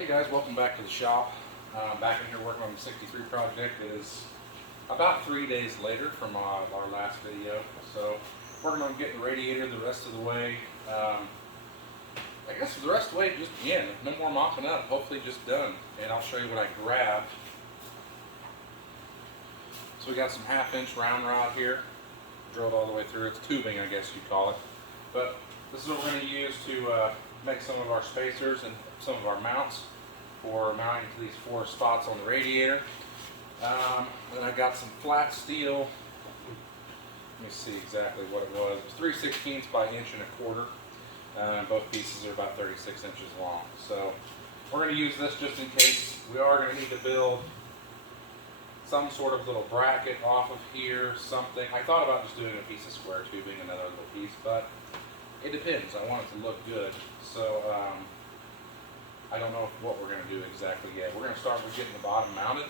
Hey guys, welcome back to the shop. Back in here working on the 63 project. It is about 3 days later from our last video. So working on getting the radiator the rest of the way. I guess for the rest of the way, just again, no more mopping up. Hopefully just done. And I'll show you what I grabbed. So we got some 1/2-inch round rod here, drilled all the way through. It's tubing, I guess you'd call it. But this is what we're going to use to make some of our spacers and some of our mounts for mounting to these 4 spots on the radiator. Then I got some flat steel. Let me see exactly what it was. It was 3/16 by 1.25 inches. Both pieces are about 36 inches long. So we're going to use this just in case we are going to need to build some sort of little bracket off of here, something. I thought about just doing a piece of square tubing, another little piece, but it depends. I want it to look good. So I don't know what we're going to do exactly yet. We're going to start with getting the bottom mounted.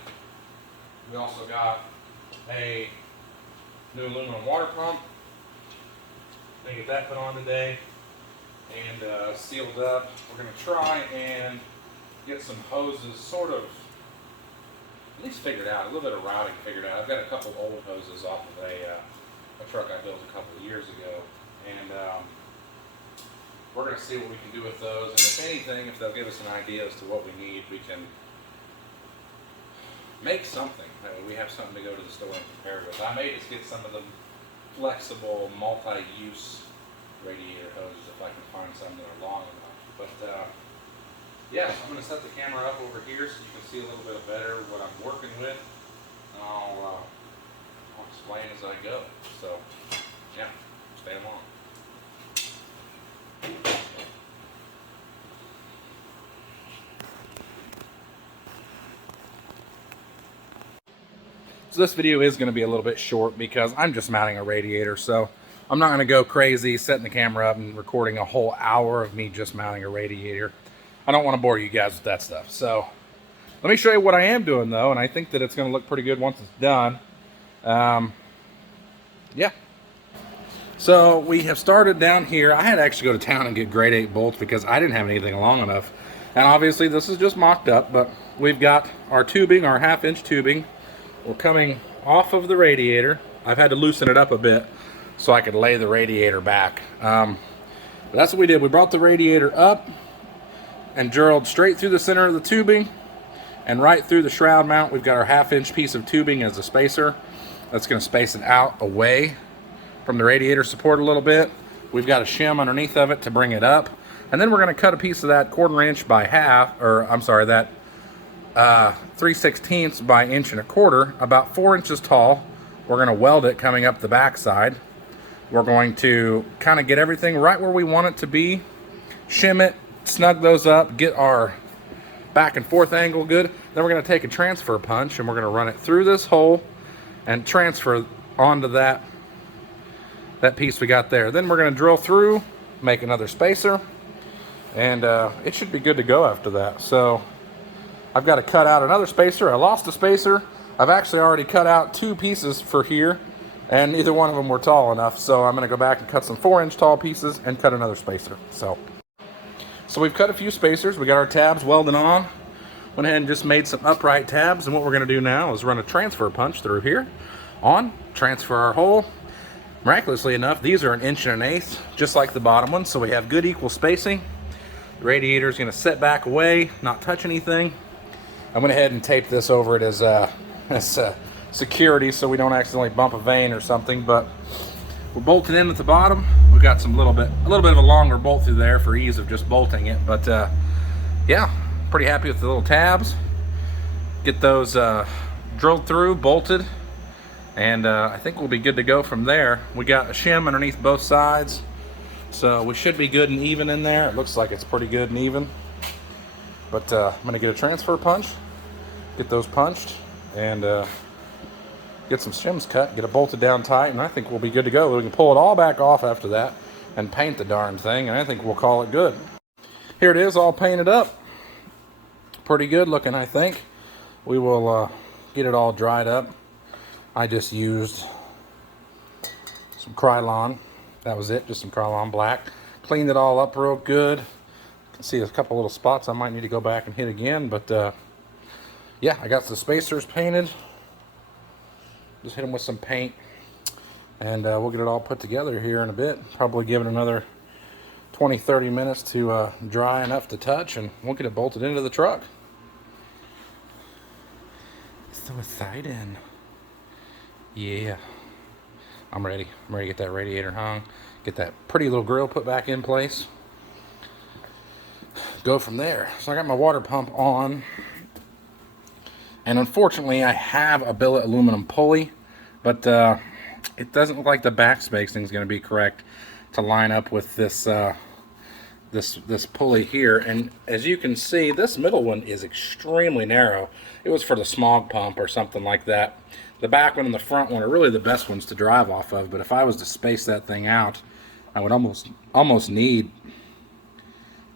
We also got a new aluminum water pump. Gonna get that put on today and sealed up. We're going to try and get some hoses sort of at least figured out, a little bit of routing figured out. I've got a couple old hoses off of a truck I built a couple of years ago, and we're going to see what we can do with those, and if anything, if they'll give us an idea as to what we need, we can make something. We have something to go to the store and compare with. I may just get some of the flexible, multi-use radiator hoses if I can find some that are long enough. But yeah, so I'm going to set the camera up over here so you can see a little bit better what I'm working with. I'll explain as I go. So yeah, stay along. So this video is going to be a little bit short because I'm just mounting a radiator, so I'm not going to go crazy setting the camera up and recording a whole hour of me just mounting a radiator. I don't want to bore you guys with that stuff. So let me show you what I am doing though, and I think that it's going to look pretty good once it's done. Yeah. So we have started down here. I had to actually go to town and get grade 8 bolts because I didn't have anything long enough. And obviously this is just mocked up, but we've got our tubing, our 1/2-inch tubing. We're coming off of the radiator. I've had to loosen it up a bit so I could lay the radiator back. But that's what we did. We brought the radiator up and drilled straight through the center of the tubing and right through the shroud mount. We've got our 1/2-inch piece of tubing as a spacer. That's going to space it out away from the radiator support a little bit. We've got a shim underneath of it to bring it up. And then we're going to cut a piece of that 1/4 inch by half, or I'm sorry, that 3/16 by 1.25 inches, about 4 inches tall. We're going to weld it coming up the back side. We're going to kind of get everything right where we want it to be, shim it, snug those up, get our back and forth angle good. Then we're going to take a transfer punch and we're going to run it through this hole and transfer onto that piece we got there. Then we're going to drill through, make another spacer, and it should be good to go after that. So I've got to cut out another spacer. I lost a spacer. I've actually already cut out 2 pieces for here, and neither one of them were tall enough. So I'm going to go back and cut some 4-inch tall pieces and cut another spacer. So we've cut a few spacers. We got our tabs welded on. Went ahead and just made some upright tabs. And what we're going to do now is run a transfer punch through here. On, transfer our hole. Miraculously enough, these are 1.125 inches, just like the bottom one. So we have good equal spacing. The radiator is going to set back away, not touch anything. I went ahead and taped this over it as security so we don't accidentally bump a vein or something, but we're bolting in at the bottom. We've got a little bit of a longer bolt through there for ease of just bolting it, but yeah, pretty happy with the little tabs. Get those drilled through, bolted, and I think we'll be good to go from there. We got a shim underneath both sides, so we should be good and even in there. It looks like it's pretty good and even. But I'm going to get a transfer punch, get those punched, and get some shims cut, get it bolted down tight, and I think we'll be good to go. We can pull it all back off after that and paint the darn thing, and I think we'll call it good. Here it is, all painted up. Pretty good looking, I think. We will get it all dried up. I just used some Krylon. That was it, just some Krylon black. Cleaned it all up real good. See, there's a couple little spots I might need to go back and hit again, but yeah, I got the spacers painted. Just hit them with some paint, and we'll get it all put together here in a bit. Probably give it another 20-30 minutes to dry enough to touch, and we'll get it bolted into the truck. So exciting. Yeah, I'm ready. I'm ready to get that radiator hung, get that pretty little grill put back in place, go from there. So I got my water pump on, and unfortunately I have a billet aluminum pulley, but it doesn't look like the back spacing is going to be correct to line up with this this pulley here. And as you can see, this middle one is extremely narrow. It was for the smog pump or something like that. The back one and the front one are really the best ones to drive off of, but if I was to space that thing out, I would almost need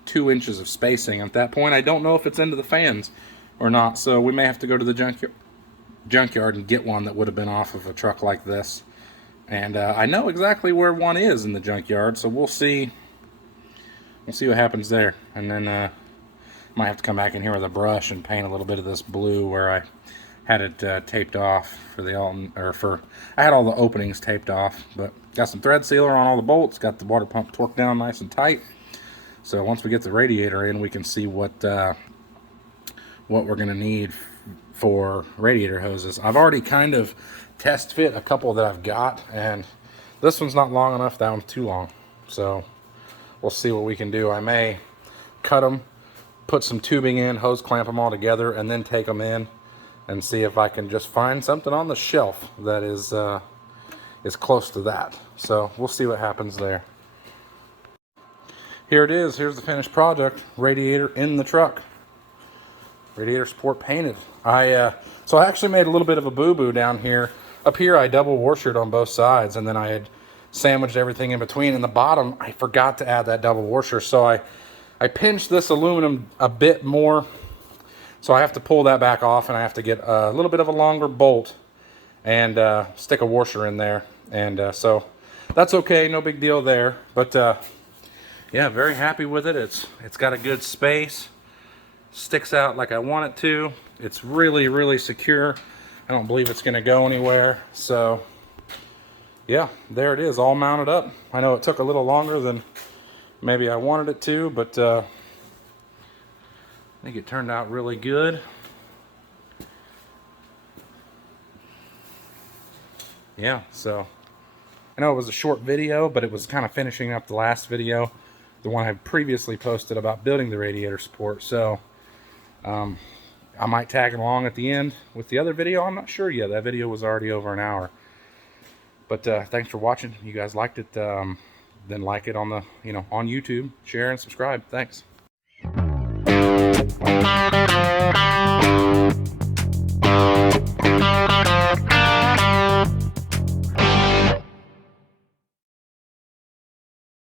2 inches of spacing. At that point, I don't know if it's into the fans or not, so we may have to go to the junkyard and get one that would have been off of a truck like this. And I know exactly where one is in the junkyard, so we'll see what happens there. And then might have to come back in here with a brush and paint a little bit of this blue where I had it taped off for the I had all the openings taped off, but got some thread sealer on all the bolts, got the water pump torqued down nice and tight. So once we get the radiator in, we can see what we're gonna need for radiator hoses. I've already kind of test fit a couple that I've got, and this one's not long enough, that one's too long. So we'll see what we can do. I may cut them, put some tubing in, hose clamp them all together, and then take them in and see if I can just find something on the shelf that is close to that. So we'll see what happens there. Here it is. Here's the finished project. Radiator in the truck. Radiator support painted. So I actually made a little bit of a boo-boo down here. Up here I double washered on both sides, and then I had sandwiched everything in between. In the bottom, I forgot to add that double washer, so I pinched this aluminum a bit more. So I have to pull that back off, and I have to get a little bit of a longer bolt and stick a washer in there. And so that's okay, no big deal there. But yeah, very happy with it. It's got a good space, sticks out like I want it to. It's really, really secure. I don't believe it's going to go anywhere. So yeah, there it is, all mounted up. I know it took a little longer than maybe I wanted it to, but I think it turned out really good. Yeah, so I know it was a short video, but it was kind of finishing up the last video, the one I previously posted about building the radiator support. So I might tag along at the end with the other video. I'm not sure yet. That video was already over an hour. But thanks for watching. If you guys liked it, then like it on the on YouTube, share and subscribe. Thanks.